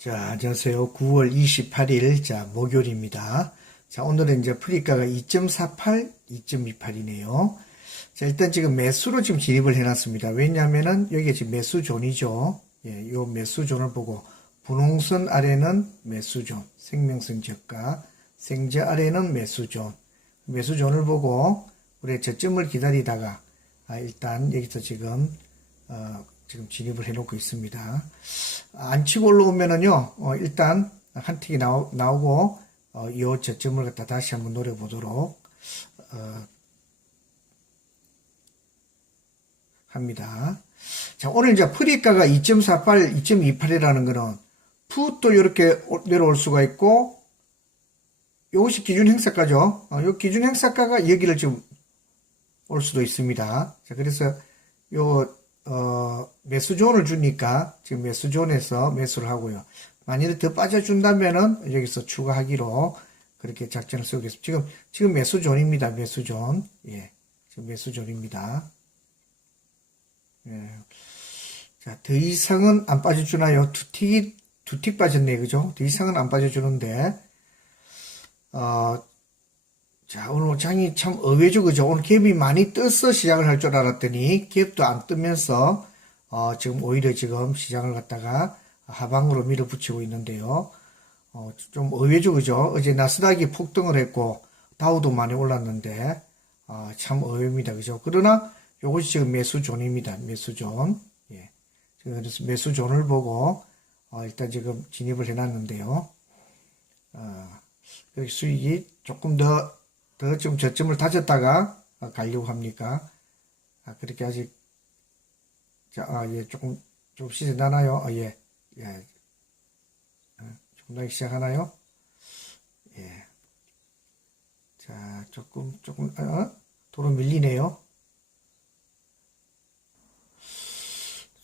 자, 안녕하세요. 9월 28일, 자, 목요일입니다. 자, 오늘은 이제 프리가가 2.48, 2.28이네요. 자, 일단 지금 매수로 지금 진입을 해놨습니다. 왜냐면은 여기가 지금 매수존이죠. 예, 요 매수존을 보고, 분홍선 아래는 매수존, 생명선 저가, 생저 아래는 매수존. 매수존을 보고, 우리 저점을 기다리다가, 아, 일단 여기서 지금, 어, 지금 진입을 해놓고 있습니다. 안 치고 올라오면은요, 어, 일단 한 틱이 나오, 나오고, 어, 이 저점을 갖다 다시 한번 노려보도록, 어, 합니다. 자, 오늘 이제 프리가가 2.48, 2.28이라는 거는 풋도 이렇게 내려올 수가 있고, 요것이 기준 행사가죠. 어, 요 기준 행사가가 여기를 지금 올 수도 있습니다. 자, 그래서 요, 어, 매수존을 주니까 지금 매수존에서 매수를 하고요. 만일에 더 빠져준다면은 여기서 추가하기로 그렇게 작전을 세우겠습니다. 지금, 지금 매수존입니다. 매수존. 예. 지금 매수존입니다. 예. 자, 더 이상은 안 빠져주나요? 두 틱이, 두틱 빠졌네, 그죠? 더 이상은 안 빠져주는데, 어, 자, 오늘 장이 참 의외죠, 그죠? 오늘 갭이 많이 떠서 시작을 할 줄 알았더니, 갭도 안 뜨면서, 어, 지금 오히려 지금 시장을 갖다가 하방으로 밀어붙이고 있는데요. 어, 좀 의외죠, 그죠? 어제 나스닥이 폭등을 했고, 다우도 많이 올랐는데, 어, 참 의외입니다, 그죠? 그러나, 요것이 지금 매수존입니다, 매수존. 예. 그래서 매수존을 보고, 어, 일단 지금 진입을 해놨는데요. 어, 그 수익이 조금 더, 더좀 저점을 다졌다가 어, 가려고 합니까? 아, 그렇게 아직, 자, 아, 예, 조금, 좀 시즌하나요? 아, 예, 예. 어, 조금 더 시작하나요? 예. 자, 조금, 조금, 어? 도로 밀리네요.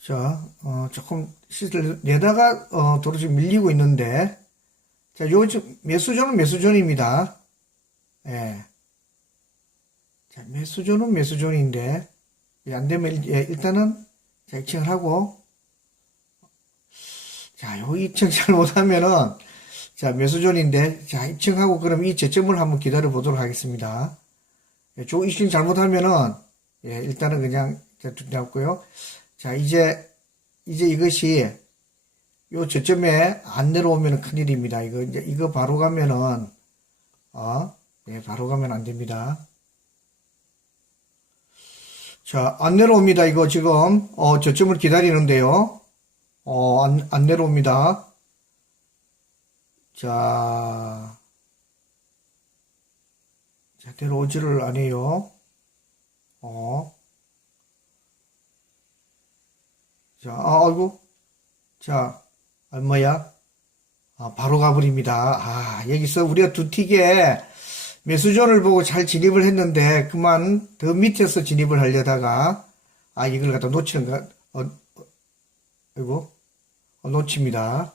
자, 어, 조금 시를 내다가, 어, 도로 지금 밀리고 있는데, 자, 요, 지금 매수존은 매수존입니다. 예. 자, 매수존은 매수존인데, 이안 되면, 일- 예, 일단은, 자, 입증을 하고, 자, 요 입증 잘 못하면은, 자, 매수존인데, 자, 입증하고, 그럼 이 저점을 한번 기다려 보도록 하겠습니다. 예, 저 입증 잘못하면은, 예, 일단은 그냥, 자, 두고요 자, 이제, 이제 이것이, 요 저점에 안 내려오면 큰일입니다. 이거, 이제, 이거 바로 가면은, 어, 예, 바로 가면 안 됩니다. 자, 안 내려옵니다. 이거 지금, 어, 저점을 기다리는데요. 어, 안, 안 내려옵니다. 자, 자, 내려오지를 않아요. 어, 자, 아, 아이고. 자, 얼마야? 아, 바로 가버립니다. 아, 여기서 우리가 두 틱에 매수존을 보고 잘 진입을 했는데, 그만 더 밑에서 진입을 하려다가, 아, 이걸 갖다 놓치는가, 어, 어, 아이고, 어, 놓칩니다.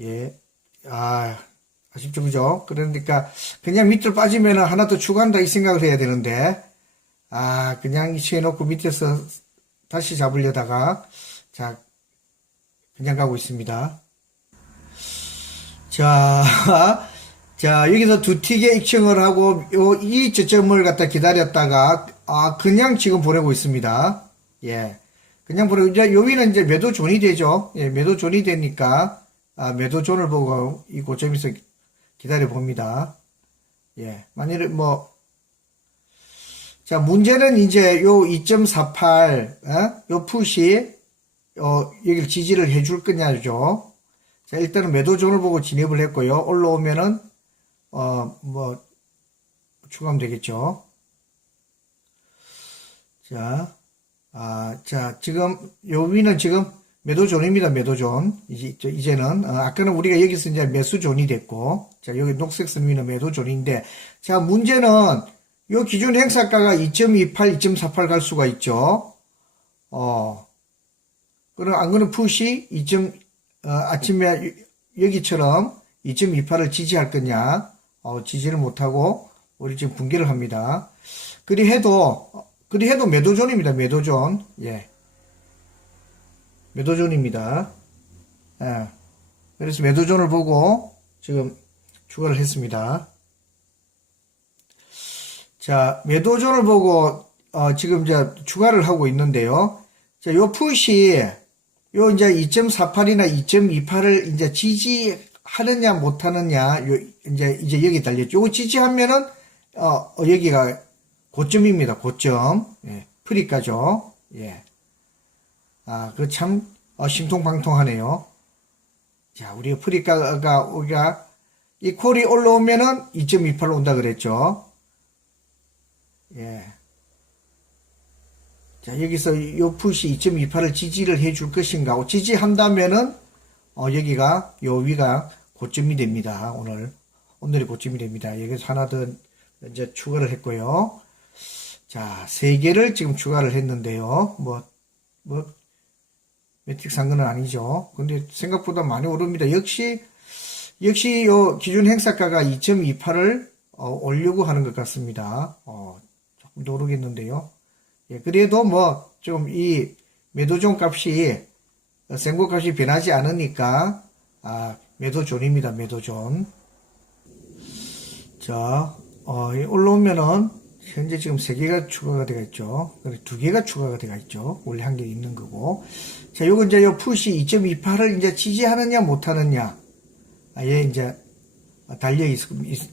예, 아, 아쉽죠, 그죠? 그러니까, 그냥 밑으로 빠지면 하나 더 추가한다 이 생각을 해야 되는데, 아, 그냥 치해놓고 밑에서 다시 잡으려다가, 자, 그냥 가고 있습니다. 자, 자, 여기서 두 틱에 익층을 하고, 요, 이 저점을 갖다 기다렸다가, 아, 그냥 지금 보내고 있습니다. 예. 그냥 보내고, 이제 여기는 이제 매도존이 되죠. 예, 매도존이 되니까, 아, 매도존을 보고 이 고점에서 기다려 봅니다. 예. 만일에 뭐, 자, 문제는 이제 요 2.48, 어? 요 풋이, 어, 여기를 지지를 해줄 거냐죠. 자, 일단은 매도존을 보고 진입을 했고요. 올라오면은, 어, 뭐, 추가하면 되겠죠. 자, 아, 자, 지금, 요 위는 지금 매도존입니다. 매도존. 이제, 저, 이제는, 어, 아까는 우리가 여기서 이제 매수존이 됐고, 자, 여기 녹색 선 위는 매도존인데, 자, 문제는, 요 기준 행사가가 2.28, 2.48 갈 수가 있죠. 어, 그럼 안 그러면 푸시 2. 어, 아침에 여기처럼 2.28을 지지할 거냐? 어, 지지를 못하고 우리 지금 붕괴를 합니다. 그리 해도 그리 해도 매도존입니다. 매도존. 예. 매도존입니다. 예. 그래서 매도존을 보고 지금 추가를 했습니다. 자, 매도존을 보고 어, 지금 이제 추가를 하고 있는데요. 자, 요 풋이 요 이제 2.48이나 2.28을 이제 지지 하느냐 못하느냐 요 이제 이제 여기 달렸죠. 요거 지지하면은 어, 어, 여기가 고점입니다. 고점. 예. 프리까죠. 예. 아, 그참 어, 신통방통하네요. 자, 우리 프리카가 우리가 이 콜이 올라오면은 2.28로 온다 그랬죠. 예. 자, 여기서 요 풋이 2.28을 지지를 해줄 것인가? 지지한다면은, 어, 여기가, 요 위가 고점이 됩니다. 오늘. 오늘이 고점이 됩니다. 여기서 하나 더 이제 추가를 했고요. 자, 세 개를 지금 추가를 했는데요. 뭐, 뭐, 매틱 산건 아니죠. 근데 생각보다 많이 오릅니다. 역시, 역시 요 기준 행사가가 2.28을 어, 올려고 하는 것 같습니다. 어, 조금 더 오르겠는데요. 예, 그래도 뭐 좀 이 매도존 값이 어, 생고 값이 변하지 않으니까 아, 매도존입니다. 매도존. 자, 어, 이 올라오면은 현재 지금 세 개가 추가가 되어 있죠. 두 개가 추가가 되어 있죠. 원래 한 개 있는 거고. 자, 요거 이제 요 풋이 2.28을 이제 지지하느냐 못하느냐. 아, 예, 이제 달려 있,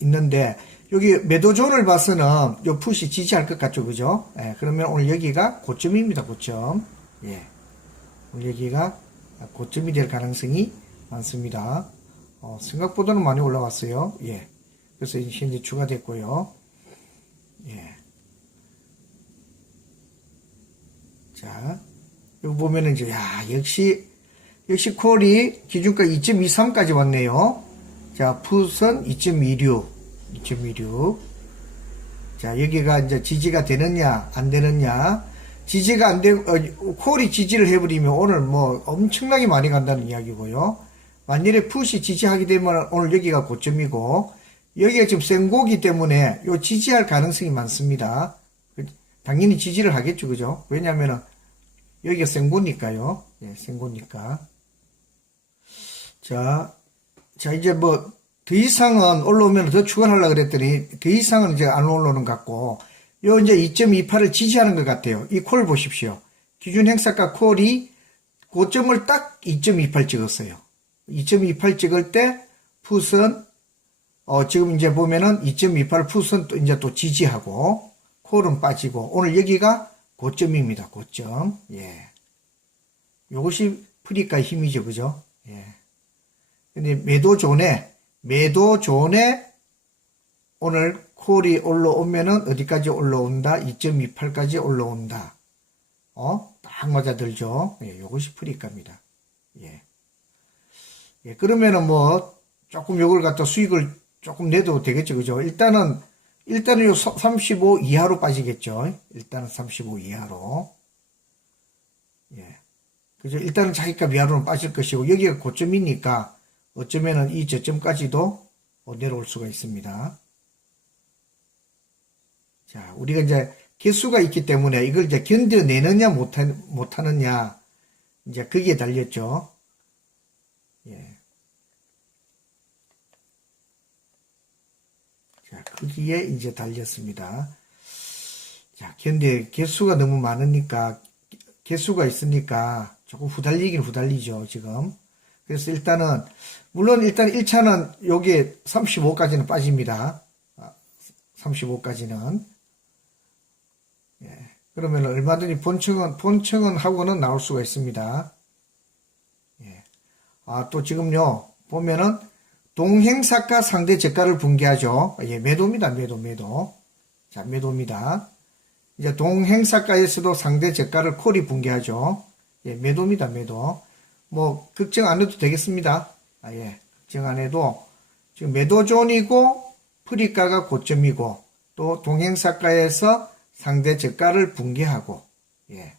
있는데 여기 매도존을 봐서는 요 풋이 지지할 것 같죠, 그죠? 예, 그러면 오늘 여기가 고점입니다, 고점. 예, 여기가 고점이 될 가능성이 많습니다. 어, 생각보다는 많이 올라왔어요. 예, 그래서 이제 현재 추가됐고요. 예. 자, 여기 보면은 이제, 야, 역시, 역시 콜이 기준가 2.23까지 왔네요. 자, 풋은 2.26, 2.26. 자, 여기가 이제 지지가 되느냐, 안 되느냐. 지지가 안 되, 어, 콜이 지지를 해버리면 오늘 뭐 엄청나게 많이 간다는 이야기고요. 만일에 풋이 지지하게 되면 오늘 여기가 고점이고, 여기가 지금 생고기 때문에 요 지지할 가능성이 많습니다. 당연히 지지를 하겠죠, 그죠? 왜냐면은 여기가 생고니까요. 예, 생고니까. 자, 자, 이제 뭐, 더 이상은 올라오면 더 추가하려고 그랬더니, 더 이상은 이제 안 올라오는 것 같고, 요 이제 2.28을 지지하는 것 같아요. 이 콜 보십시오. 기준 행사가 콜이 고점을 딱 2.28 찍었어요. 2.28 찍을 때, 풋은, 어, 지금 이제 보면은 2.28 풋은 또 이제 또 지지하고, 콜은 빠지고, 오늘 여기가 고점입니다. 고점. 예. 요것이 프리카 힘이죠. 그죠? 예. 근데 매도 존에, 매도 존에 오늘 콜이 올라오면은 어디까지 올라온다? 2.28까지 올라온다. 어? 딱 맞아들죠? 예, 요것이 프리카입니다. 예. 예, 그러면은 뭐, 조금 요걸 갖다 수익을 조금 내도 되겠죠. 그죠? 일단은, 일단은 요 35 이하로 빠지겠죠. 일단은 35 이하로. 예. 그죠? 일단은 자기값 이하로는 빠질 것이고, 여기가 고점이니까, 어쩌면은 이 저점까지도 내려올 수가 있습니다. 자, 우리가 이제 개수가 있기 때문에 이걸 이제 견뎌내느냐 못하, 못하느냐, 이제 거기에 달렸죠. 예. 자, 거기에 이제 달렸습니다. 자, 견뎌, 개수가 너무 많으니까, 개수가 있으니까 조금 후달리긴 후달리죠, 지금. 그래서 일단은, 물론 일단 1차는 요게 35까지는 빠집니다. 35까지는. 예. 그러면 얼마든지 본청은, 본청은 하고는 나올 수가 있습니다. 예. 아, 또 지금요, 보면은, 동행사가 상대 재가를 붕괴하죠. 예, 매도입니다. 매도, 매도. 자, 매도입니다. 이제 동행사가에서도 상대 재가를 콜이 붕괴하죠. 예, 매도입니다. 매도. 뭐, 걱정 안 해도 되겠습니다. 아, 예. 걱정 안 해도, 지금 매도존이고, 프리가가 고점이고, 또 동행사가에서 상대 재가를 붕괴하고, 예.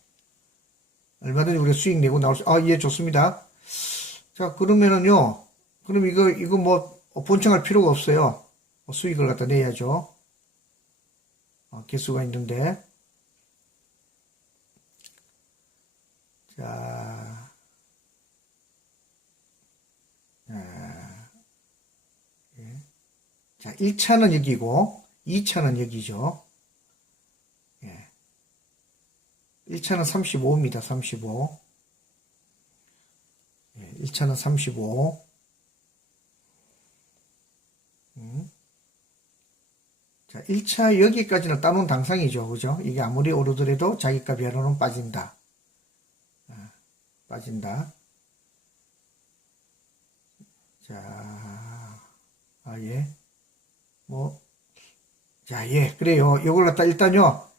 얼마든지 우리가 수익 내고 나올 수, 아, 예, 좋습니다. 자, 그러면은요, 그럼 이거, 이거 뭐, 본청할 필요가 없어요. 수익을 갖다 내야죠. 어, 개수가 있는데. 자, 아, 예. 자, 1차는 여기고, 2차는 여기죠. 예. 1차는 35입니다. 35. 예, 1차는 35. 음. 자, 1차 여기까지는 따놓은 당상이죠. 그죠? 이게 아무리 오르더라도 자기값 이하로는 빠진다. 아, 빠진다. 자, 아, 예. 뭐, 자, 예. 그래요. 요걸 갖다 일단요.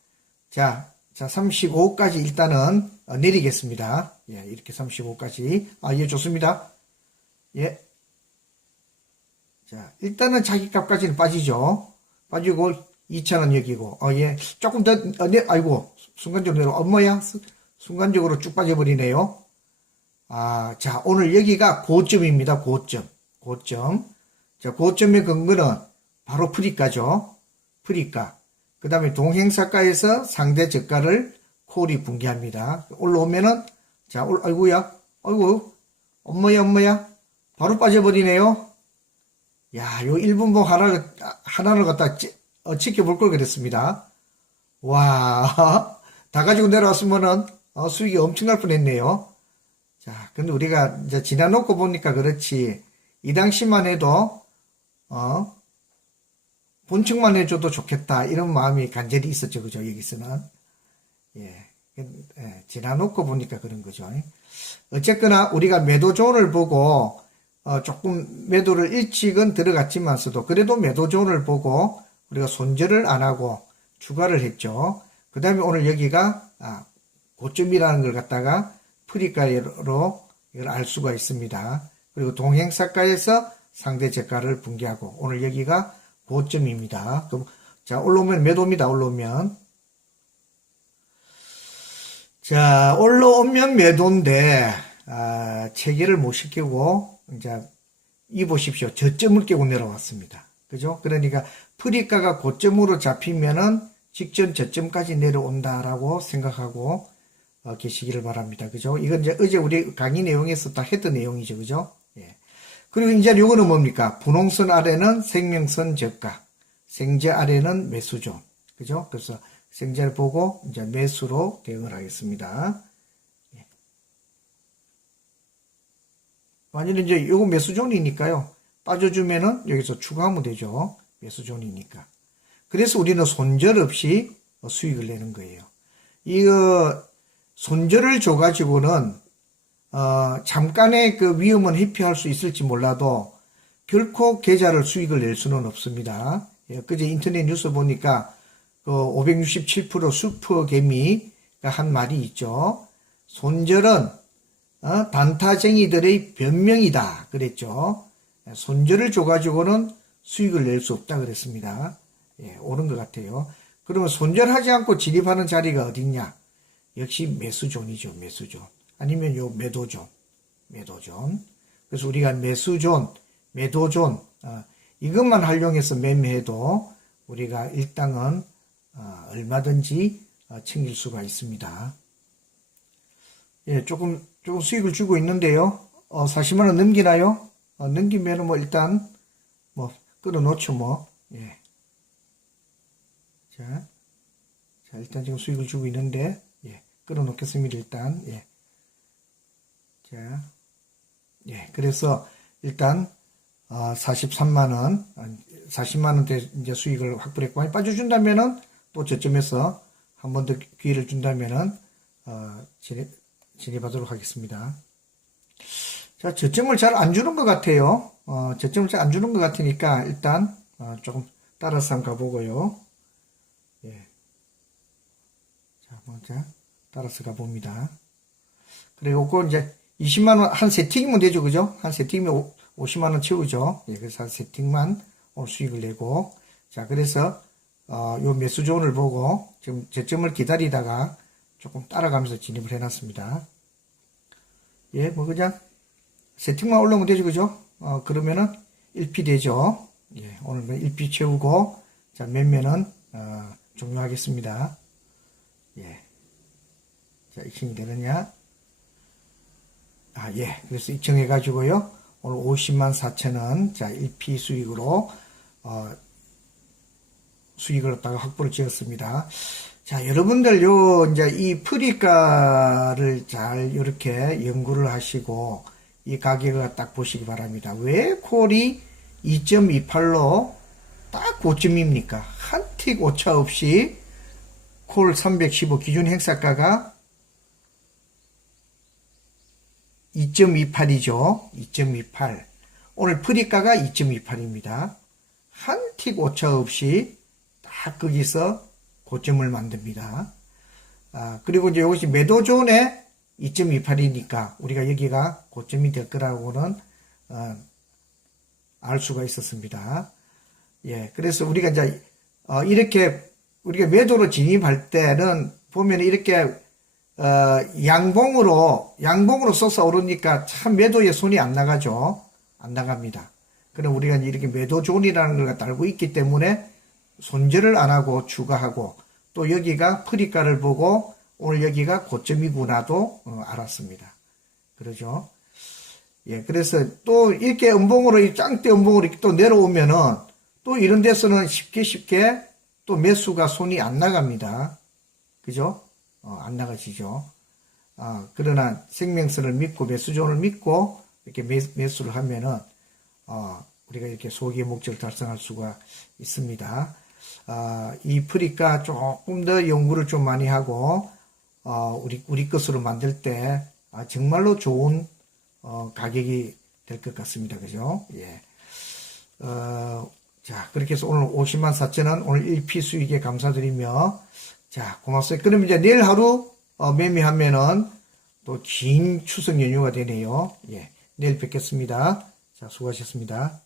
자, 자, 35까지 일단은 어, 내리겠습니다. 예, 이렇게 35까지. 아, 예, 좋습니다. 예. 자, 일단은 자기 값까지는 빠지죠. 빠지고 2차는 여기고. 어, 예. 조금 더, 어, 네, 아이고. 순간적으로. 엄마야. 수- 순간적으로 쭉 빠져버리네요. 아, 자, 오늘 여기가 고점입니다. 고점. 고점. 자, 고점의 근거는 바로 프리가죠. 프리가. 그 다음에 동행사가에서 상대 저가를 콜이 붕괴합니다. 올라오면은, 자, 올, 아이고야. 아이고. 엄마야, 엄마야. 바로 빠져버리네요. 야, 요 1분봉 하나를, 하나를 갖다 지, 어, 지켜볼 걸 그랬습니다. 와, 다 가지고 내려왔으면은, 어, 수익이 엄청날 뻔 했네요. 자, 근데 우리가 이제 지나놓고 보니까 그렇지, 이 당시만 해도, 어, 본청만 해줘도 좋겠다, 이런 마음이 간절히 있었죠. 그죠? 여기서는. 예. 예, 지나놓고 보니까 그런 거죠. 어쨌거나 우리가 매도 존을 보고 어, 조금 매도를 일찍은 들어갔지만서도 그래도 매도 존을 보고 우리가 손절을 안 하고 추가를 했죠. 그 다음에 오늘 여기가 아, 고점이라는 걸 갖다가 프리가로 이걸 알 수가 있습니다. 그리고 동행사가에서 상대 저가를 붕괴하고 오늘 여기가 고점입니다. 그럼 자 올라오면 매도입니다. 올라오면 자, 올라오면 매도인데, 아, 체계를 못 시키고, 이제, 이 보십시오. 저점을 깨고 내려왔습니다. 그죠? 그러니까, 프리가가 고점으로 잡히면은, 직전 저점까지 내려온다라고 생각하고, 어, 계시기를 바랍니다. 그죠? 이건 이제 어제 우리 강의 내용에서 다 했던 내용이죠. 그죠? 예. 그리고 이제 요거는 뭡니까? 분홍선 아래는 생명선 저가, 생제 아래는 매수존. 그죠? 그래서 생제를 보고 이제 매수로 대응을 하겠습니다. 예. 만약에 이제 요거 매수존이니까요. 빠져주면은 여기서 추가하면 되죠. 매수존이니까. 그래서 우리는 손절 없이 수익을 내는 거예요. 이거 손절을 줘가지고는 어, 잠깐의 그 위험은 회피할 수 있을지 몰라도 결코 계좌를 수익을 낼 수는 없습니다. 예, 그제 인터넷 뉴스 보니까 그 567% 슈퍼 개미가 한 말이 있죠. 손절은 어, 단타쟁이들의 변명이다 그랬죠. 예, 손절을 줘가지고는 수익을 낼 수 없다 그랬습니다. 예, 옳은 것 같아요. 그러면 손절하지 않고 진입하는 자리가 어딨냐? 역시 매수존이죠, 매수존. 아니면 요 매도존, 매도존. 그래서 우리가 매수존, 매도존, 어, 이것만 활용해서 매매해도 우리가 일당은 어, 얼마든지 어, 챙길 수가 있습니다. 예, 조금, 조금 수익을 주고 있는데요. 어, 40만 원 넘기나요? 어, 넘기면은 뭐 일단, 뭐, 끌어놓죠, 뭐. 예. 자, 자, 일단 지금 수익을 주고 있는데, 예, 끌어놓겠습니다, 일단, 예. 자, 예, 그래서 일단, 어, 43만 원, 40만 원대 이제 수익을 확보했고, 많이 빠져준다면은 또 저점에서 한 번 더 기회를 준다면은, 어, 진입, 진입하도록 하겠습니다. 자, 저점을 잘 안 주는 것 같아요. 어, 저점을 잘 안 주는 것 같으니까 일단, 어, 조금 따라서 한번 가보고요. 예. 자, 먼저 따라서 가봅니다. 그리고 그 이제 20만원 한 세팅이면 되죠. 그죠? 한 세팅이면 50만원 채우죠. 예, 그래서 한 세팅만 수익을 내고. 자, 그래서, 어, 요 매수존을 보고 지금 저점을 기다리다가 조금 따라가면서 진입을 해놨습니다. 예, 뭐 그냥 세팅만 올라오면 되죠. 그죠? 어, 그러면은 1피 되죠. 예, 오늘 1피 채우고, 자, 매매는, 어, 종료하겠습니다. 예. 자, 입증이 되느냐? 아, 예. 그래서 입증해가지고요. 오늘 50만 4천원, 자, 1피 수익으로, 어, 수익을 갖다가 확보를 지었습니다. 자, 여러분들 요, 이제 이 프리가를 잘 이렇게 연구를 하시고, 이 가격을 딱 보시기 바랍니다. 왜 콜이 2.28로 딱 고점입니까? 한 틱 오차 없이 콜 315 기준 행사가가 2.28이죠. 2.28. 오늘 프리가가 2.28입니다. 한 틱 오차 없이 딱 거기서 고점을 만듭니다. 아, 그리고 이제 이것이 매도존에 2.28이니까 우리가 여기가 고점이 될 거라고는 어, 알 수가 있었습니다. 예, 그래서 우리가 이제 어, 이렇게 우리가 매도로 진입할 때는 보면 이렇게 어, 양봉으로 양봉으로 솟아 오르니까 참 매도에 손이 안 나가죠. 안 나갑니다. 그럼 우리가 이렇게 매도 존이라는 걸 알고 있기 때문에 손절을 안 하고 추가하고 또 여기가 프리가를 보고 오늘 여기가 고점이구나도 어, 알았습니다. 그러죠. 예, 그래서 또 이렇게 음봉으로, 이 짱대 음봉으로 이렇게 또 내려오면은 또 이런 데서는 쉽게 쉽게 또 매수가 손이 안 나갑니다. 그죠? 어, 안 나가지죠. 아, 그러나 생명선을 믿고 매수존을 믿고 이렇게 매, 매수를 하면은 어, 우리가 이렇게 소기의 목적을 달성할 수가 있습니다. 아, 이 프리가 조금 더 연구를 좀 많이 하고 어, 우리 우리 것으로 만들 때 아, 정말로 좋은 어, 가격이 될 것 같습니다. 그죠? 예. 어, 자, 그렇게 해서 오늘 50만 4천원, 오늘 1피 수익에 감사드리며, 자, 고맙습니다. 그럼 이제 내일 하루, 어, 매매하면은 또 긴 추석 연휴가 되네요. 예. 내일 뵙겠습니다. 자, 수고하셨습니다.